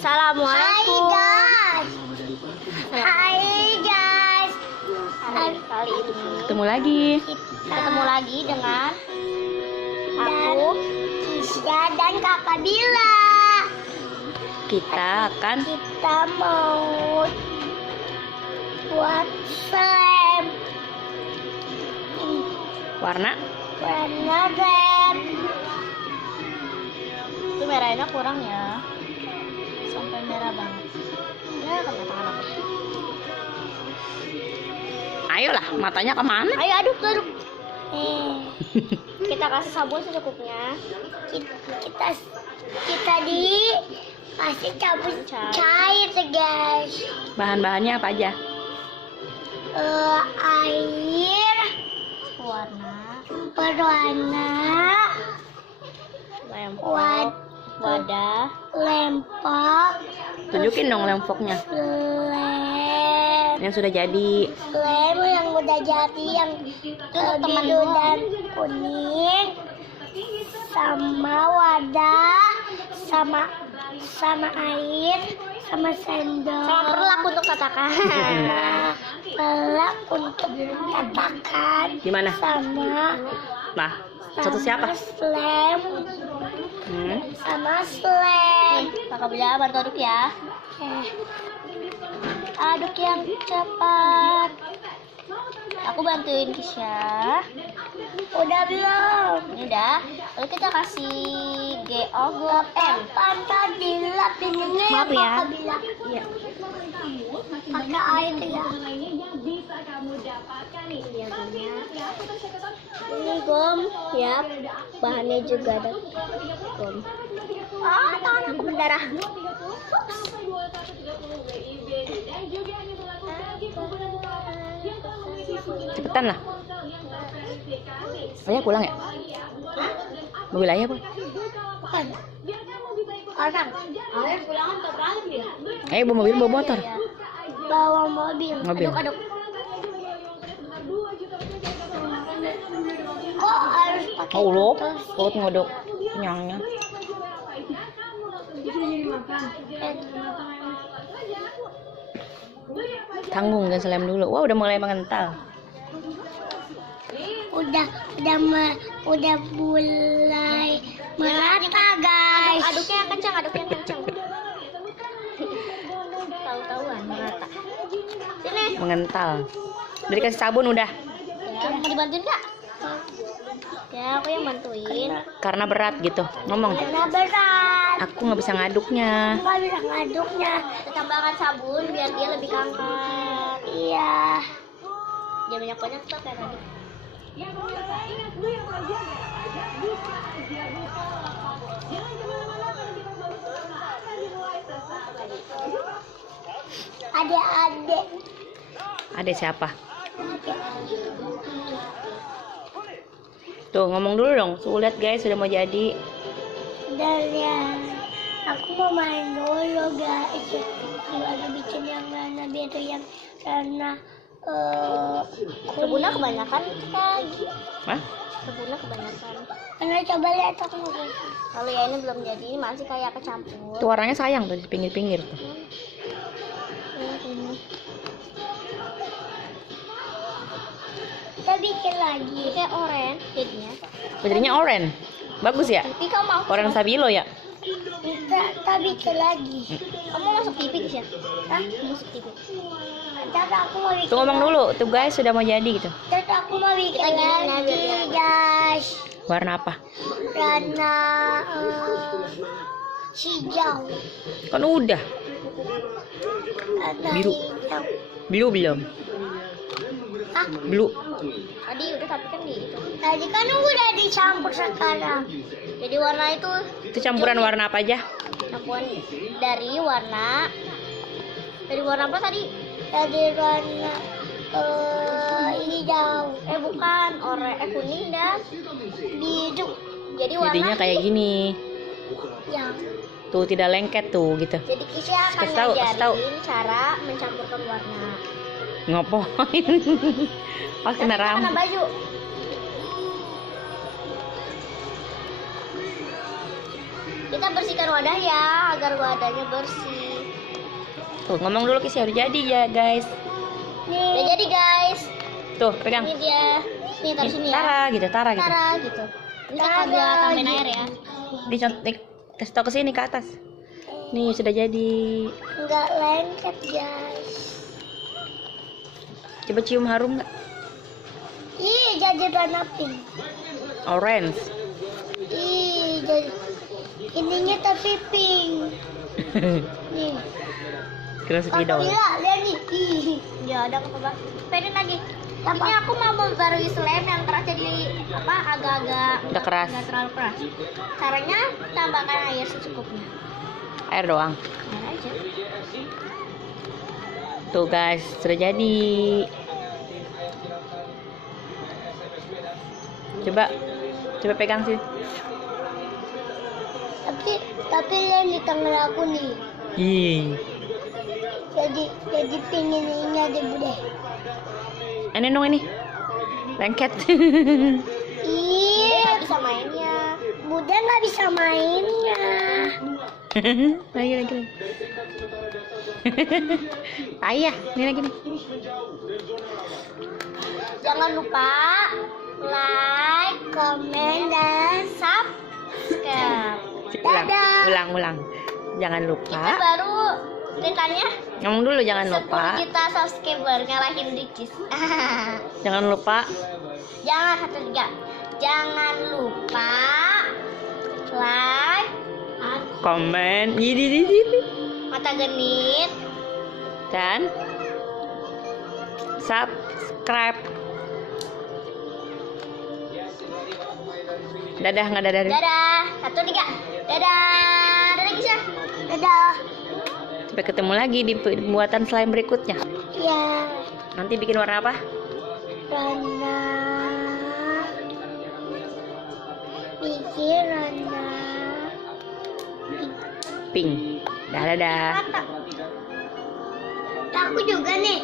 Assalamualaikum. Hai guys. Kali ini Ketemu lagi. ketemu lagi dengan aku. Kisya dan Kakak Bila. Kita akan Kita mau buat slime warna warna red. Itu merahnya kurang ya, sampai merah banget. Ya, kena tangan aku. ayolah, matanya kemana? Ayo aduk. Kita kasih sabun secukupnya. Kita dikasih cabut cair guys. Bahan-bahannya apa aja? Air Warna, berwarna lempok, wadah. lempok Tunjukin dong lempoknya lem yang sudah jadi. yang udah jadi yang biru dan kuning, sama wadah, sama air, sama sendok, Sama perlak untuk tatakan. sama pelak untuk tatakan, Gimana? sama Nah, satu siapa? slime, sama slime. Kakak Bila bantu aduk ya. Aduk yang cepat. Aku bantuin Kisya. Udah belum? Ini udah. Lalu kita kasih GOM. Kakak Bila pinginnya Maaf ya. Kakak Bila. Iya. Pakai air ya. Ini gom, ya. Bahannya juga ada gom. Tangan aku berdarah. Cepetan lah. Ayah pulang ya? Mobil ayah apa? Bukan. Orang. Ayo bawa mobil, bawa motor. Bawa mobil. Mobil. Aduk. Kok harus pakai Oh, lup ngodok kenyangnya. Tanggung dan selem dulu. Wah, udah mulai mengental. udah mulai merata guys. Aduknya yang kencang. Tahu-tahuan merata. Sini. Mengental. Udah dikasih sabun udah. Ya, mau dibantuin nggak? Ya, aku yang bantuin. Karena berat gitu. Ngomong. Karena berat. Aku nggak bisa ngaduknya. Nggak bisa ngaduknya. Kita tambahkan sabun biar dia lebih kangkat. Iya. Dia banyak tuh kayak tadi. Adik-adik. Ada siapa? Tuh ngomong dulu dong. Tuh lihat guys, sudah mau jadi. Dan ya, aku mau main dulu guys. Kalau ada bikin yang warna biru, yang warna Sabunnya kebanyakan lagi. Hah? Sabunnya kebanyakan. Karena coba lihat aku mau main. Kalau ya ini belum jadi, ini masih kayak kecampur. Tuh warnanya sayang tuh di pinggir-pinggir tuh. Ini Kita bikin lagi. kayak orange jadinya. Jadinya oranye. Bagus ya? Tapi kamu mau? Orang Sabilo ya? Kita bikin lagi. Kamu masuk TV Kisya? Hah? Masuk TV. Ntar aku mau bikin. Tuh ngomong dulu. Tuh guys, sudah mau jadi gitu. Ntar aku mau bikin Kita gini lagi aja. guys. Warna apa? Warna hijau. Kan udah. Warna Biru. hijau. Blue belum? Hah? Blue. Tadi udah tapi kan di itu. Tadi kan udah dicampur sekarang. Jadi warna itu Itu campuran warna apa aja? campuran dari warna apa tadi? Dari warna hijau. Bukan, kuning dan Biru. jadi warna Jadinya kayak gini. Yang Tuh tidak lengket tuh gitu. Jadi Kisya akan Kasih tahu. ngajarin cara mencampurkan warna. Ngapain? Pas kena Nanti kita kena rambut. baju. Kita bersihkan wadah ya, agar wadahnya bersih. Tuh, ngomong dulu Kis, ya udah jadi ya guys. Udah jadi guys. Tuh, pegang. Ini dia. Nih taruh sini ya. Tara gitu, Tara gitu. Tara gitu. Ini kita agak tambahin air ya. Kasih tau ke sini ke atas. Nih sudah jadi. Nggak lengket guys. Coba cium harum nggak? Ih, jadi warna pink. Orange. Ih, jadi ininya tapi pink. Nih. Kira spidol. Gila, lihat nih. Ih. Ya ada apa? Pengen lagi. Ini aku mau membarui slime yang keras jadi apa? Agak-agak Udah keras. nggak terlalu keras. Caranya tambahkan air secukupnya. Air doang. Air aja. Tuh guys, sudah jadi. Coba pegang sih. Tapi lihat di tangan aku nih. Ih. Jadi pink ininya deh bude. Ini dong ini. Lengket. Ih, Nggak bisa mainnya. Bude nggak bisa mainnya. lagi. Ayah, ini lagi nih. Jangan lupa like, comment, dan subscribe. Ulang. Jangan Kita lupa. baru ceritanya Ngomong dulu jangan 10 lupa. juta subscriber ngalahin Ricis. Jangan lupa. Jangan 1 3. Jangan lupa like, Komen. Ini. mata genit, Dan subscribe. Dadah nggak dadah? dadah. 1 3. Dadah. Dadah Kisah. Dadah. Sampai ketemu lagi di pembuatan slime berikutnya. Ya, Nanti bikin warna apa? Rana. Bikin Rana. Pink. Dadah. Aku juga nih.